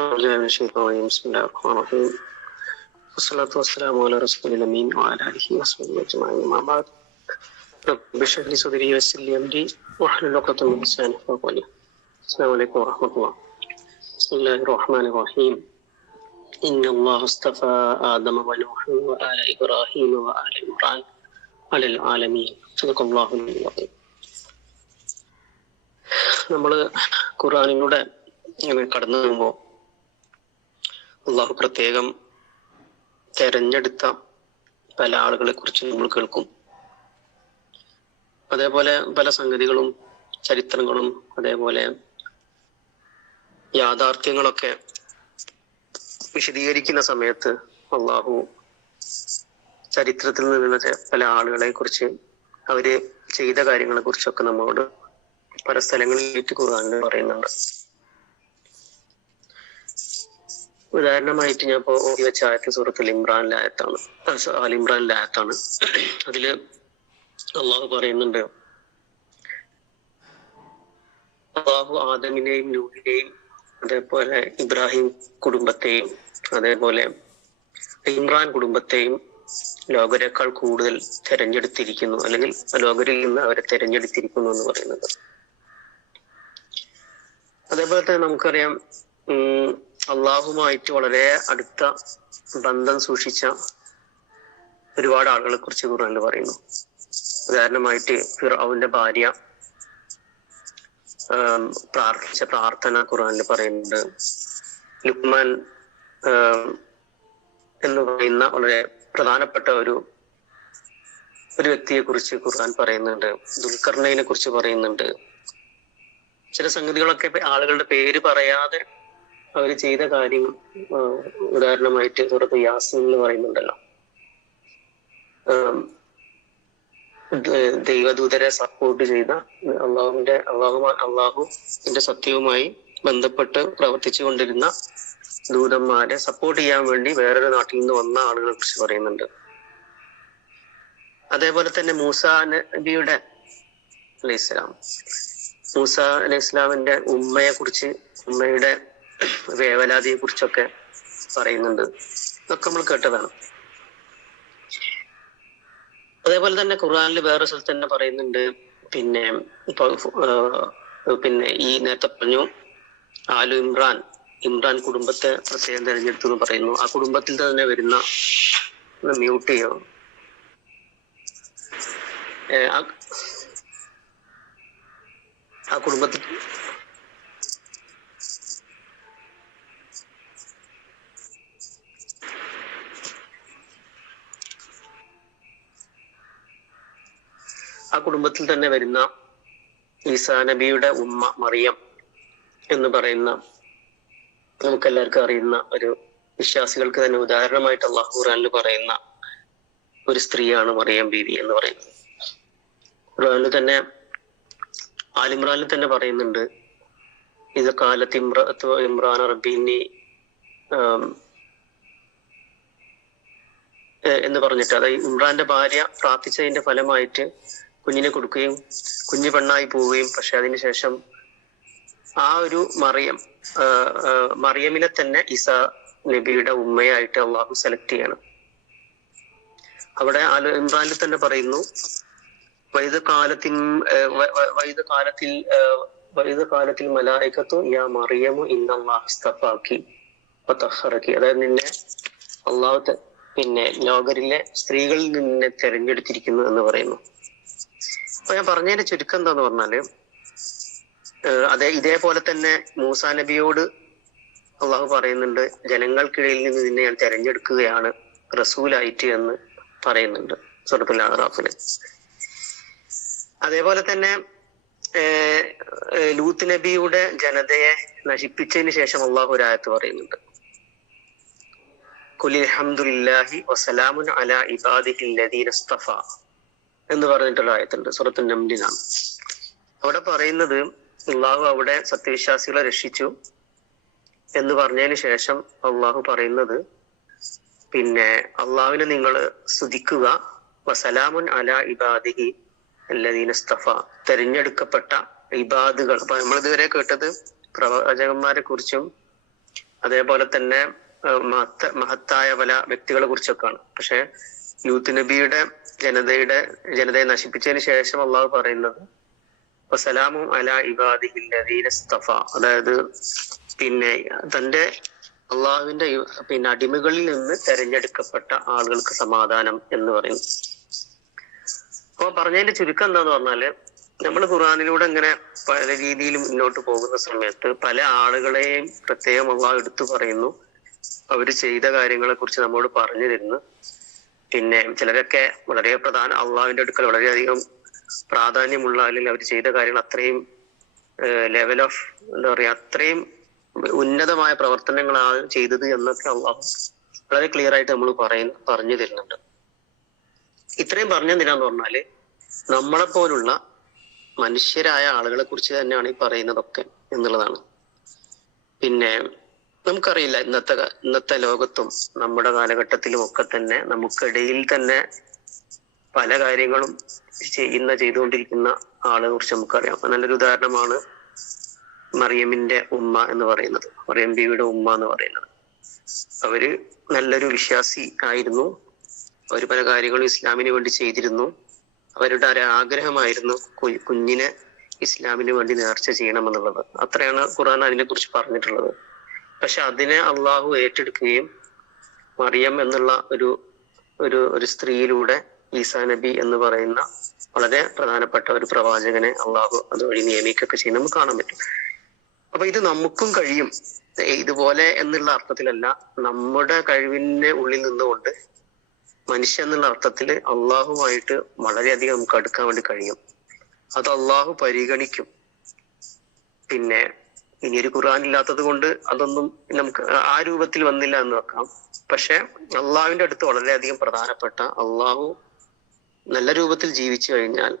بسم الله الرحمن الرحيم والصلاة والسلام على رسول الأمين وعلى آله وصحبه أجمعين أما بعد رب اشرح لي صدري ويسر لي أمري واحلل عقدة من لساني يفقهوا قولي. السلام عليكم ورحمة الله. بسم الله الرحمن الرحيم. إن الله اصطفى آدم ونوحا وآل إبراهيم وآل عمران على العالمين. صدق الله العظيم. നമ്മൾ ഖുർആനിലൂടെ ഇങ്ങനെ കടന്നു പോകുമ്പോൾ അള്ളാഹു പ്രത്യേകം തെരഞ്ഞെടുത്ത പല ആളുകളെ കുറിച്ച് നമ്മൾ കേൾക്കും. അതേപോലെ പല സംഗതികളും ചരിത്രങ്ങളും അതേപോലെ യാഥാർത്ഥ്യങ്ങളൊക്കെ വിശദീകരിക്കുന്ന സമയത്ത് അള്ളാഹു ചരിത്രത്തിൽ നിന്നുള്ള പല ആളുകളെ കുറിച്ച് അവര് ചെയ്ത കാര്യങ്ങളെ കുറിച്ചൊക്കെ നമ്മളോട് പല സ്ഥലങ്ങളിലേക്ക് ഖുർആനിൽ പറയുന്നുണ്ട്. ഉദാഹരണമായിട്ട് ഞാൻ ഇപ്പോൾ ഓതി വെച്ച ആയത്ത് സൂറത്തുൽ ഇമ്രാനിലെ ആയത്താണ്, ആൽ ഇമ്രാനിലെ ആയത്താണ്. അതില് അള്ളാഹു പറയുന്നുണ്ട്, അള്ളാഹു ആദമിനെയും നൂഹിനെയും അതേപോലെ ഇബ്രാഹിം കുടുംബത്തെയും അതേപോലെ ഇമ്രാൻ കുടുംബത്തെയും ലോകരെക്കാൾ കൂടുതൽ തെരഞ്ഞെടുത്തിരിക്കുന്നു, അല്ലെങ്കിൽ ലോകരിൽ നിന്ന് അവരെ തെരഞ്ഞെടുത്തിരിക്കുന്നു എന്ന് പറയുന്നത്. അതേപോലെ തന്നെ നമുക്കറിയാം, അള്ളാഹുമായിട്ട് വളരെ അടുത്ത ബന്ധം സൂക്ഷിച്ച ഒരുപാട് ആളുകളെ കുറിച്ച് ഖുർആനിൽ പറയുന്നു. ഉദാഹരണമായിട്ട് ഫിർഔന്റെ ഭാര്യ പ്രാർത്ഥിച്ച പ്രാർത്ഥന ഖുർആനിൽ പറയുന്നുണ്ട്. ലുക്മാൻ എന്ന് പറയുന്ന വളരെ പ്രധാനപ്പെട്ട ഒരു വ്യക്തിയെ കുറിച്ച് ഖുർആൻ പറയുന്നുണ്ട്. ദുൽഖർനൈനെ കുറിച്ച് പറയുന്നുണ്ട്. ചില സംഗതികളൊക്കെ ആളുകളുടെ പേര് പറയാതെ അവർ ചെയ്ത കാര്യങ്ങൾ, ഉദാഹരണമായിട്ട് സൂറത്ത് യാസീൻ എന്ന് പറയുന്നുണ്ടല്ലോ, ദൈവദൂതരെ സപ്പോർട്ട് ചെയ്ത അള്ളാഹുവിന്റെ സത്യവുമായി ബന്ധപ്പെട്ട് പ്രവർത്തിച്ചു കൊണ്ടിരുന്ന ദൂതന്മാരെ സപ്പോർട്ട് ചെയ്യാൻ വേണ്ടി വേറൊരു നാട്ടിൽ നിന്ന് വന്ന ആളുകളെ കുറിച്ച് പറയുന്നുണ്ട്. അതേപോലെ തന്നെ മൂസ നബിയുടെ മൂസ അലൈഹി ഇസ്ലാമിന്റെ ഉമ്മയെ കുറിച്ച്, ഉമ്മയുടെ വേവലാതിയെ കുറിച്ചൊക്കെ പറയുന്നുണ്ട്. ഇതൊക്കെ നമ്മൾ കേട്ടതാണ്. അതേപോലെ തന്നെ ഖുർആനിൽ വേറെ സ്ഥലത്ത് തന്നെ പറയുന്നുണ്ട്. പിന്നെ ഈ നേരത്തെ പറഞ്ഞു ആലു ഇമ്രാൻ കുടുംബത്തെ പ്രത്യേകം തെരഞ്ഞെടുത്തു എന്ന് പറയുന്നു. ആ കുടുംബത്തിൽ തന്നെ വരുന്ന, മ്യൂട്ട് ചെയ്യോ, ആ കുടുംബത്തിൽ തന്നെ വരുന്ന ഈസാ നബിയുടെ ഉമ്മ മറിയം എന്ന് പറയുന്ന, നമുക്കെല്ലാവർക്കും അറിയുന്ന ഒരു വിശ്വാസികൾക്ക് തന്നെ ഉദാഹരണമായിട്ട് അല്ലാഹു ഖുർആനിൽ പറയുന്ന ഒരു സ്ത്രീയാണ് മറിയം ബീവി എന്ന് പറയുന്നത്. ഖുർആനിൽ തന്നെ ആൽ ഇമ്രാനിൽ തന്നെ പറയുന്നുണ്ട്, ഇത് കാലത്ത് ഇമ്രാൻ റബ്ബിനി എന്ന് പറഞ്ഞിട്ട്, അതായത് ഇമ്രാന്റെ ഭാര്യ പ്രാർത്ഥിച്ചതിന്റെ ഫലമായിട്ട് കുഞ്ഞിനെ കൊടുക്കുകയും കുഞ്ഞു പെണ്ണായി പോവുകയും, പക്ഷെ അതിനുശേഷം ആ ഒരു മറിയമിനെ തന്നെ ഈസാ നബിയുടെ ഉമ്മയായിട്ട് അള്ളാഹു സെലക്ട് ചെയ്യണം. അവിടെ ആൽ ഇമ്രാനിൽ തന്നെ പറയുന്നു, വൈദ കാലത്തിൽ മലായികത്തു യാ മറിയമു ഇന്നല്ലാഹു ഇസ്തഫാക്കി വതഹറക്കി, അതായത് നിന്നെ അള്ളാഹു ലോകരിലെ സ്ത്രീകളിൽ നിന്നെ തെരഞ്ഞെടുത്തിരിക്കുന്നു എന്ന് പറയുന്നു. അപ്പൊ ഞാൻ പറഞ്ഞതിന്റെ ചുരുക്കം എന്താന്ന് പറഞ്ഞാല്, ഇതേപോലെ തന്നെ മൂസാ നബിയോട് അള്ളാഹു പറയുന്നുണ്ട്, ജനങ്ങൾക്കിടയിൽ നിന്ന് നിന്നെ ഞാൻ തെരഞ്ഞെടുക്കുകയാണ് റസൂലായിട്ട് എന്ന് പറയുന്നുണ്ട് സൂറത്തുൽ അഅറാഫില്. അതേപോലെ തന്നെ ലൂത്ത് നബിയുടെ ജനതയെ നശിപ്പിച്ചതിന് ശേഷം അള്ളാഹു ഒരു ആയത്ത് പറയുന്നുണ്ട്, ഖുലിൽ ഹംദുലില്ലാഹി വസലാമുൻ അലാ ഇബാദിഹിൽ ലദീന ഇസ്തഫ എന്ന് പറഞ്ഞിട്ടുള്ള ആയത്തുണ്ട്, സൂറത്തുൻ നംലിലാണ്. അവിടെ പറയുന്നത്, അള്ളാഹു അവിടെ സത്യവിശ്വാസികളെ രക്ഷിച്ചു എന്ന് പറഞ്ഞതിന് ശേഷം അള്ളാഹു പറയുന്നത്, അള്ളാഹുവിനെ നിങ്ങൾ സ്തുതിക്കുക, വസലാമുൻ അലാ ഇബാദിഹി അല്ലദീന ഇസ്തഫ, തെരഞ്ഞെടുക്കപ്പെട്ട ഇബാദുകൾ. അപ്പൊ നമ്മളിതുവരെ കേട്ടത് പ്രവാചകന്മാരെ കുറിച്ചും അതേപോലെ തന്നെ മഹത്തായ പല വ്യക്തികളെ കുറിച്ചൊക്കെയാണ്. പക്ഷെ ലൂത്ത് നബിയുടെ ജനതയെ നശിപ്പിച്ചതിന് ശേഷം അള്ളാഹു പറയുന്നത് വസലാമും അലാ ഇബാദിഹില്ലദീന ഇസ്തഫ, അതായത് പിന്നെ തന്റെ അള്ളാഹുവിന്റെ അടിമകളിൽ നിന്ന് തെരഞ്ഞെടുക്കപ്പെട്ട ആളുകൾക്ക് സമാധാനം എന്ന് പറയുന്നു. അപ്പൊ പറഞ്ഞതിന്റെ ചുരുക്കം എന്താന്ന് പറഞ്ഞാല്, നമ്മൾ ഖുർആനിലൂടെ ഇങ്ങനെ പല രീതിയിൽ മുന്നോട്ട് പോകുന്ന സമയത്ത് പല ആളുകളെയും പ്രത്യേകം അള്ളാഹു എടുത്തു പറയുന്നു. അവര് ചെയ്ത കാര്യങ്ങളെ കുറിച്ച് നമ്മോട് പറഞ്ഞു തരുന്നു. പിന്നെ ചിലരൊക്കെ വളരെ അള്ളാഹുവിന്റെ അടുക്കൽ വളരെയധികം പ്രാധാന്യമുള്ള, അല്ലെങ്കിൽ അവർ ചെയ്ത കാര്യങ്ങൾ അത്രയും ലെവൽ ഓഫ് എന്താ പറയാ, അത്രയും ഉന്നതമായ പ്രവർത്തനങ്ങളാണ് ചെയ്തത് എന്നൊക്കെ അള്ളാഹു വളരെ ക്ലിയർ ആയിട്ട് നമ്മൾ പറഞ്ഞു തരുന്നുണ്ട്. ഇത്രയും പറഞ്ഞു തരാന്ന് പറഞ്ഞാല് നമ്മളെപ്പോലുള്ള മനുഷ്യരായ ആളുകളെ കുറിച്ച് തന്നെയാണ് ഈ പറയുന്നതൊക്കെ എന്നുള്ളതാണ്. പിന്നെ നമുക്കറിയില്ല, ഇന്നത്തെ ലോകത്തും നമ്മുടെ കാലഘട്ടത്തിലും ഒക്കെ തന്നെ നമുക്കിടയിൽ തന്നെ പല കാര്യങ്ങളും ചെയ്തുകൊണ്ടിരിക്കുന്ന ആളെ കുറിച്ച് നമുക്കറിയാം. നല്ലൊരു ഉദാഹരണമാണ് മറിയമിന്റെ ഉമ്മ എന്ന് പറയുന്നത്, മറിയം ബീവിയുടെ ഉമ്മ എന്ന് പറയുന്നത്. അവര് നല്ലൊരു വിശ്വാസി ആയിരുന്നു. അവർ പല കാര്യങ്ങളും ഇസ്ലാമിന് വേണ്ടി ചെയ്തിരുന്നു. അവരുടെ ഒരു ആഗ്രഹമായിരുന്നു കുഞ്ഞിനെ ഇസ്ലാമിന് വേണ്ടി നേർച്ച ചെയ്യണമെന്നുള്ളത്. അത്രയാണ് ഖുർആൻ അതിനെ കുറിച്ച് പറഞ്ഞിട്ടുള്ളത്. പക്ഷെ അതിനെ അള്ളാഹു ഏറ്റെടുക്കുകയും മറിയം എന്നുള്ള ഒരു സ്ത്രീയിലൂടെ ഈസാ നബി എന്ന് പറയുന്ന വളരെ പ്രധാനപ്പെട്ട ഒരു പ്രവാചകനെ അള്ളാഹു അതുവഴി നിയമിക്കുകയൊക്കെ ചെയ്യും, നമുക്ക് കാണാൻ പറ്റും. അപ്പൊ ഇത് നമുക്കും കഴിയും ഇതുപോലെ എന്നുള്ള അർത്ഥത്തിലല്ല, നമ്മുടെ കഴിവിന്റെ ഉള്ളിൽ നിന്നുകൊണ്ട് മനുഷ്യ എന്നുള്ള അർത്ഥത്തിൽ അള്ളാഹുമായിട്ട് വളരെയധികം നമുക്ക് അടുക്കാൻ വേണ്ടി കഴിയും. അത് അള്ളാഹു പരിഗണിക്കും. പിന്നെ ഇനിയൊരു ഖുർആൻ ഇല്ലാത്തത് കൊണ്ട് അതൊന്നും നമുക്ക് ആ രൂപത്തിൽ വന്നില്ല എന്ന് വെക്കാം. പക്ഷെ അള്ളാഹുവിന്റെ അടുത്ത് വളരെയധികം പ്രധാനപ്പെട്ട, അള്ളാഹു നല്ല രൂപത്തിൽ ജീവിച്ചു കഴിഞ്ഞാൽ,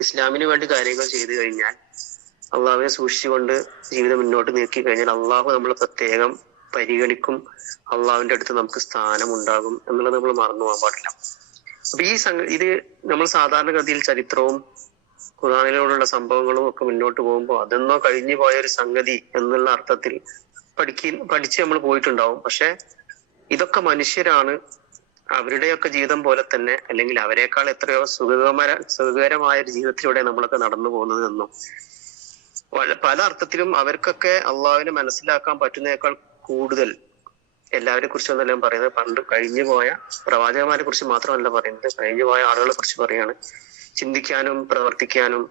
ഇസ്ലാമിന് വേണ്ടി കാര്യങ്ങൾ ചെയ്തു കഴിഞ്ഞാൽ, അള്ളാഹുവിനെ സൂക്ഷിച്ചുകൊണ്ട് ജീവിതം മുന്നോട്ട് നീക്കി കഴിഞ്ഞാൽ അള്ളാഹു നമ്മളെ പ്രത്യേകം പരിഗണിക്കും. അള്ളാഹുവിന്റെ അടുത്ത് നമുക്ക് സ്ഥാനമുണ്ടാകും എന്നുള്ളത് നമ്മൾ മറന്നു പോകാൻ പാടില്ല. അപ്പൊ ഇത് നമ്മൾ സാധാരണഗതിയിൽ ചരിത്രവും ഖുർആനിലൂടെയുള്ള സംഭവങ്ങളും ഒക്കെ മുന്നോട്ട് പോകുമ്പോൾ അതെന്നോ കഴിഞ്ഞു പോയ ഒരു സംഗതി എന്നുള്ള അർത്ഥത്തിൽ പഠിച്ച് നമ്മൾ പോയിട്ടുണ്ടാവും. പക്ഷെ ഇതൊക്കെ മനുഷ്യരാണ്, അവരുടെയൊക്കെ ജീവിതം പോലെ തന്നെ, അല്ലെങ്കിൽ അവരെക്കാൾ എത്രയോ സുഖകരമായ ഒരു ജീവിതത്തിലൂടെ നമ്മളൊക്കെ നടന്നു പോകുന്നത് എന്നും പല അർത്ഥത്തിലും അവർക്കൊക്കെ അള്ളാഹുവിനെ മനസ്സിലാക്കാൻ പറ്റുന്നതിനേക്കാൾ കൂടുതൽ എല്ലാവരെ കുറിച്ചൊന്നല്ല ഞാൻ പറയുന്നത്. പണ്ട് കഴിഞ്ഞു പോയ പ്രവാചകന്മാരെ കുറിച്ച് മാത്രമല്ല പറയുന്നത്, കഴിഞ്ഞു പോയ ആളുകളെ കുറിച്ച് പറയാണ്. ചിന്തിക്കാനും പ്രവർത്തിക്കാനും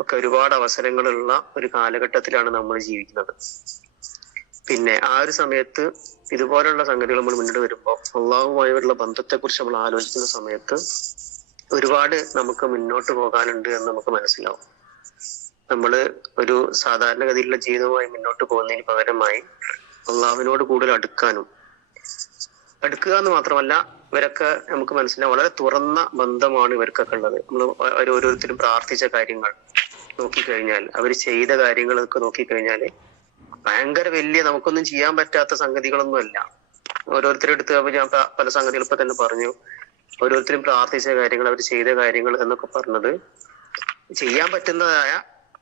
ഒക്കെ ഒരുപാട് അവസരങ്ങളുള്ള ഒരു കാലഘട്ടത്തിലാണ് നമ്മൾ ജീവിക്കുന്നത്. പിന്നെ ആ ഒരു സമയത്ത് ഇതുപോലുള്ള സംഗതികൾ നമ്മൾ മുന്നോട്ട് വരുമ്പോൾ അള്ളാഹുമായുള്ള ബന്ധത്തെ കുറിച്ച് നമ്മൾ ആലോചിക്കുന്ന സമയത്ത് ഒരുപാട് നമുക്ക് മുന്നോട്ട് പോകാനുണ്ട് എന്ന് നമുക്ക് മനസ്സിലാവും. നമ്മള് ഒരു സാധാരണഗതിയിലുള്ള ജീവിതവുമായി മുന്നോട്ട് പോകുന്നതിന് പകരമായി അള്ളാഹുവിനോട് കൂടുതൽ അടുക്കുക എന്ന് മാത്രമല്ല, ഇവരൊക്കെ നമുക്ക് മനസ്സിലാവും വളരെ തുറന്ന ബന്ധമാണ് ഇവർക്കൊക്കെ ഉള്ളത്. നമ്മൾ ഓരോരുത്തരും പ്രാർത്ഥിച്ച കാര്യങ്ങൾ നോക്കിക്കഴിഞ്ഞാൽ, അവർ ചെയ്ത കാര്യങ്ങളൊക്കെ നോക്കിക്കഴിഞ്ഞാല് ഭയങ്കര വലിയ നമുക്കൊന്നും ചെയ്യാൻ പറ്റാത്ത സംഗതികളൊന്നും അല്ല. ഓരോരുത്തരെടുത്ത് ഞാൻ പല സംഗതികൾ ഇപ്പൊ തന്നെ പറഞ്ഞു. ഓരോരുത്തരും പ്രാർത്ഥിച്ച കാര്യങ്ങൾ, അവർ ചെയ്ത കാര്യങ്ങൾ എന്നൊക്കെ പറഞ്ഞത് ചെയ്യാൻ പറ്റുന്നതായ,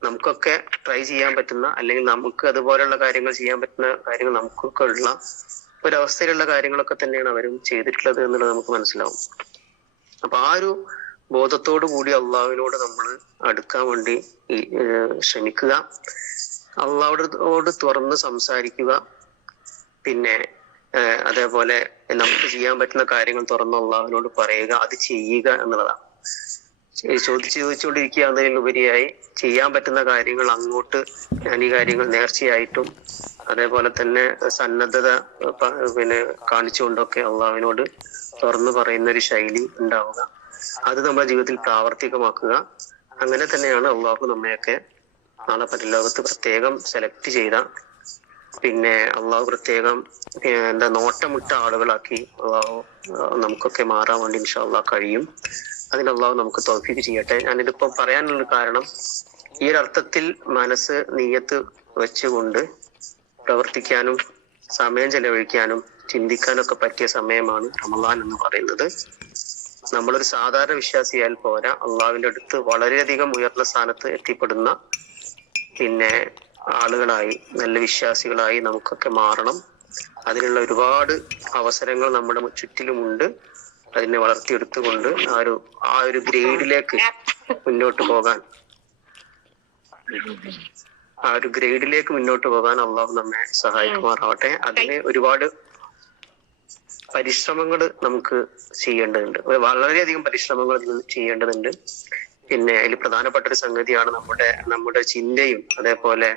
നമുക്കൊക്കെ ട്രൈ ചെയ്യാൻ പറ്റുന്ന, അല്ലെങ്കിൽ നമുക്ക് അതുപോലെയുള്ള കാര്യങ്ങൾ ചെയ്യാൻ പറ്റുന്ന കാര്യങ്ങൾ നമുക്കൊക്കെ ഉള്ള ഒരവസ്ഥയിലുള്ള കാര്യങ്ങളൊക്കെ തന്നെയാണ് അവരും ചെയ്തിട്ടുള്ളത് എന്നുള്ളത് നമുക്ക് മനസ്സിലാവും. അപ്പൊ ആ ഒരു ബോധത്തോടു കൂടി അള്ളാഹുവിനോട് നമ്മൾ അടുക്കാൻ വേണ്ടി ശ്രമിക്കുക, അള്ളാഹുവോട് തുറന്ന് സംസാരിക്കുക. പിന്നെ അതേപോലെ നമുക്ക് ചെയ്യാൻ പറ്റുന്ന കാര്യങ്ങൾ തുറന്ന് അള്ളാഹുവിനോട് പറയുക, അത് ചെയ്യുക എന്നുള്ളതാണ്. ചോദിച്ചുകൊണ്ടിരിക്കുക എന്നതിലുപരിയായി ചെയ്യാൻ പറ്റുന്ന കാര്യങ്ങൾ അങ്ങോട്ട് ഞാൻ ഈ കാര്യങ്ങൾ നേർച്ചയായിട്ടും അതേപോലെ തന്നെ സന്നദ്ധത കാണിച്ചുകൊണ്ടൊക്കെ അള്ളാഹുവിനോട് തുറന്നു പറയുന്ന ഒരു ശൈലി ഉണ്ടാവുക, അത് നമ്മുടെ ജീവിതത്തിൽ പ്രാവർത്തികമാക്കുക. അങ്ങനെ തന്നെയാണ് അള്ളാഹു നമ്മയൊക്കെ നാളെ പരലോകത്ത് പ്രത്യേകം സെലക്ട് ചെയ്ത, പിന്നെ അള്ളാഹു പ്രത്യേകം നോട്ടമിട്ട ആളുകളാക്കി അള്ളാഹു നമുക്കൊക്കെ മാറാൻ വേണ്ടി ഇൻഷാ അള്ളാഹ് കഴിയും. അതിന് അള്ളാഹു നമുക്ക് തൗഫീഖ് ചെയ്യട്ടെ. ഞാനിതിപ്പോ പറയാനുള്ള കാരണം, ഈ ഒരു അർത്ഥത്തിൽ മനസ്സ് നീയത്ത് വെച്ചുകൊണ്ട് പ്രവർത്തിക്കാനും സമയം ചെലവഴിക്കാനും ചിന്തിക്കാനൊക്കെ പറ്റിയ സമയമാണ് റമളാൻ എന്ന് പറയുന്നത്. നമ്മളൊരു സാധാരണ വിശ്വാസിയാൽ പോരാ, അള്ളാഹുവിന്റെ അടുത്ത് വളരെയധികം ഉയർന്ന സ്ഥാനത്ത് എത്തിപ്പെടുന്ന പിന്നെ ആളുകളായി, നല്ല വിശ്വാസികളായി നമുക്കൊക്കെ മാറണം. അതിനുള്ള ഒരുപാട് അവസരങ്ങൾ നമ്മുടെ ചുറ്റിലുമുണ്ട്. അതിനെ വളർത്തിയെടുത്തുകൊണ്ട് ആ ഒരു ഗ്രേഡിലേക്ക് മുന്നോട്ട് പോകാൻ അള്ളാഹു നമ്മെ സഹായിക്കുമാറാവട്ടെ. അതിന് ഒരുപാട് പരിശ്രമങ്ങൾ നമുക്ക് ചെയ്യേണ്ടതുണ്ട്, വളരെയധികം പരിശ്രമങ്ങൾ ചെയ്യേണ്ടതുണ്ട്. പിന്നെ അതിൽ പ്രധാനപ്പെട്ട ഒരു സംഗതിയാണ് നമ്മുടെ ചിന്തയും അതേപോലെ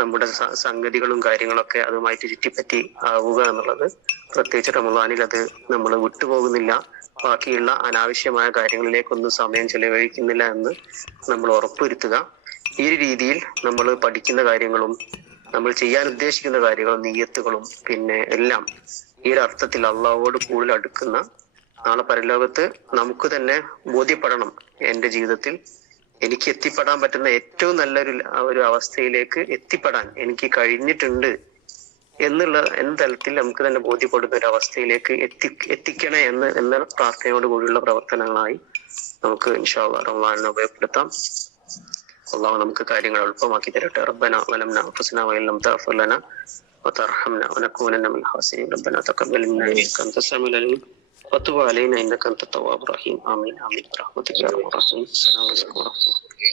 നമ്മുടെ സംഗതികളും കാര്യങ്ങളൊക്കെ അതുമായിട്ട് ചുറ്റിപ്പറ്റി ആവുക എന്നുള്ളത്. പ്രത്യേകിച്ച് റമദാനിൽ അത് നമ്മൾ വിട്ടുപോകുന്നില്ല, ബാക്കിയുള്ള അനാവശ്യമായ കാര്യങ്ങളിലേക്കൊന്നും സമയം ചെലവഴിക്കുന്നില്ല എന്ന് നമ്മൾ ഉറപ്പുവരുത്തുക. ഈ ഒരു രീതിയിൽ നമ്മൾ പഠിക്കുന്ന കാര്യങ്ങളും നമ്മൾ ചെയ്യാൻ ഉദ്ദേശിക്കുന്ന കാര്യങ്ങളും നിയ്യത്തുകളും പിന്നെ എല്ലാം ഈ ഒരു അർത്ഥത്തിൽ അള്ളാഹുവോട് കൂടുതൽ അടുക്കുന്ന, നാളെ പരലോകത്ത് നമുക്ക് തന്നെ ബോധ്യപ്പെടണം, എന്റെ ജീവിതത്തിൽ എനിക്ക് എത്തിപ്പെടാൻ പറ്റുന്ന ഏറ്റവും നല്ലൊരു അവസ്ഥയിലേക്ക് എത്തിപ്പെടാൻ എനിക്ക് കഴിഞ്ഞിട്ടുണ്ട് എന്ന തലത്തിൽ നമുക്ക് തന്നെ ബോധ്യപ്പെടുന്ന ഒരു അവസ്ഥയിലേക്ക് എത്തിക്കണേ എന്ന പ്രാർത്ഥനയോട് കൂടിയുള്ള പ്രവർത്തനങ്ങളായി നമുക്ക് ഇൻഷാ അല്ലാഹ് റമദാനിനെ ഉപയോഗപ്പെടുത്താം. അള്ളാഹു നമുക്ക് കാര്യങ്ങൾ എളുപ്പമാക്കി തരട്ടെ. റബ്ബനാ വലംനാ അൻഫുസനാ വഇൻ ലം തഗ്ഫിർ ലനാ വതർഹംനാ വനകൂനന്ന മിനൽ ഖാസിരീൻ. റബ്ബനാ തഖബ്ബൽ മിന്നാ ഇന്നക അൻതസ് സമീഉൽ അലീം വതുബ് അലൈനാ ഇന്നക അൻതത് തവ്വാബുർ റഹീം. ആമീൻ ആമീൻ ബിറഹ്മതിക യാ അർഹമർ റഹീം. അസ്സലാമു അലൈക്കും വറഹ്മത്തുള്ളാഹി.